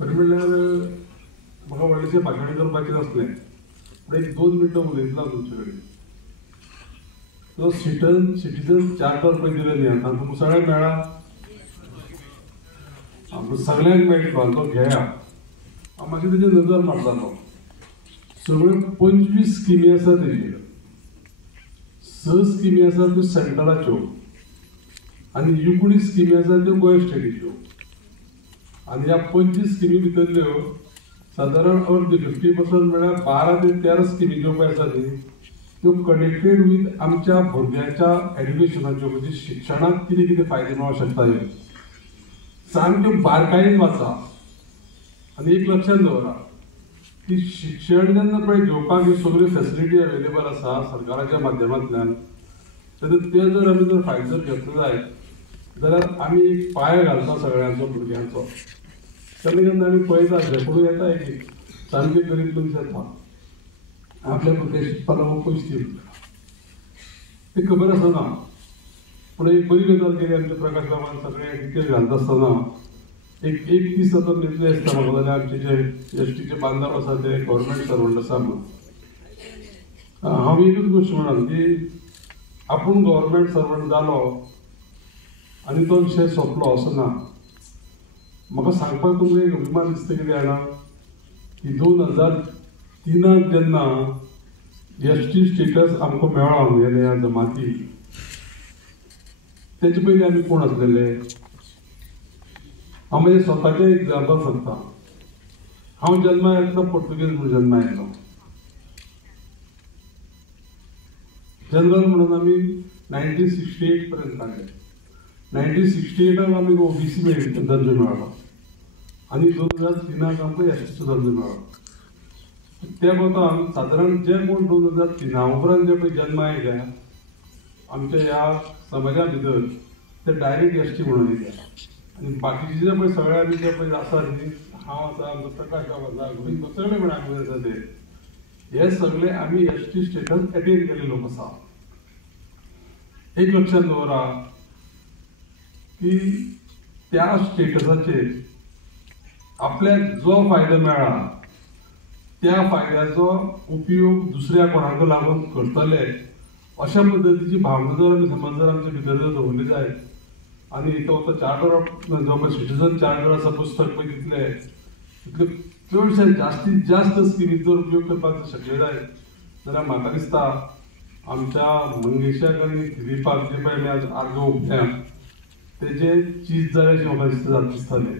खरें म्हणल्यार म्हाका व्हडलेशें भाशण करपाचें नासलें, पूण एक 2 मिनटां उलयतलो तुमचे कडेन. तो सिटीजन चार्टर पळय दिलो न्ही आतां, तुमकां सगळ्यांक मेळ्ळा? आमकां सगळ्यांक मेळटलो, तो घेया. हांव मातशें तेजेर नजर मारतालो. सगळ्यो 25 स्किमी आसा तेजेर. 6 स्किमी आसा त्यो सेंट्रलाच्यो आनी 19 स्किमी आसा त्यो गोंय स्टेटीच्यो. आनी ह्या 25 स्किमी भितरल्यो सादारण अर्द 50% म्हळ्यार 12 ते 13 स्किमी ज्यो पळय आसा न्ही त्यो कनेक्टेड विथ आमच्या भुरग्याच्या एड्युकेशनाच्यो, म्हणजे शिक्षणाक कितें कितें फायदे मेळोंक शकता ह्यो सामक्यो बारकायेन वाचा. आनी एक लक्षात दवरा की शिक्षण जेन्ना पळय घेवपाक ह्यो सगळ्यो फॅसिलिटी अवेलेबल आसा सरकाराच्या माध्यमांतल्यान, तेन्ना ते जर आमी जर फायदो घेतलो जायत जाल्यार आमी एक पांय घालता सगळ्यांचो भुरग्यांचो. केन्ना केन्ना आमी पळयता शेकडो येता एक सामके गरीब मनीस येता, आपल्या भुरग्याक शिकपाक लागून पयशे दिवता, ते खबर आसना. पूण एक बरी गजाल केली आमच्या प्रकाश बाबान सगळे डिटेल घालता आसतना एक दीस आतां न्हिदले आसता म्हाका जाल्यार आमचे जे एसटीचे बांदव आसा ते गव्हर्मेंट सर्वंट आसा म्हणून. हांव एकूच गोश्ट म्हणन की आपूण गव्हर्मेंट सर्वंट जालो आनी तो विशय सोंपलो असो ना. म्हाका सांगपाक तुमकां एक अभिमान दिसता कितें जाणा की 2003 जेन्ना एसटी स्टेटस आमकां मेळ्ळो आमगेले ह्या जमाती, तेचे पयलीं आमी कोण आसलेले. हांव म्हजें स्वताचें एग्जाम्पल सांगता. हांव जल्मा येतना पोर्तुगेज म्हणून जल्मा येयलो. जनरल म्हणून आमी 1968 पर्यंत काडले. 1968 आमी ओबीसी दर्जो मेळ्ळो आनी 2003 आमकां एसटीचो दर्जो मेळ्ळो. त्या कोतान सादारण जे कोण 2003 उपरांत जे पळय जल्मा येयल्या आमच्या ह्या समाजा भितर ते डायरेक्ट एसटी म्हणून येयल्या. आनी बाकीचे जे पळय सगळे आमी जे पळय आसा न्ही, हांव आसा, आमचो प्रकाश बाब आसा, गोविंद सगळे म्हण आमी आसा ते, हे सगळे आमी एसटी स्टेटस एटेन केले लोक आसा. एक लक्षात दवरा की त्या स्टेटसाचेर आपल्याक जो फायदो मेळ्ळा त्या फायद्याचो उपयोग दुसऱ्या कोणाक लागून करतले अशा पद्दतीची भावना जर आमी समज जर आमच्या भितर जर दवरली जायत आनी तो चार्टर ऑफ जो पळय सिटीजन चार्टर आसा पुस्तक पळय तितले चडशे जास्तीत जास्त स्किमीक जर उपयोग करपाक शक्य जायत जाल्यार म्हाका दिसता आमच्या मंगेशाक आनी दिलीपाक जे पळय आमी आज आर्ग ओंपल्या तेजे चीज जालें अशें म्हाका दिसता दिसतालें.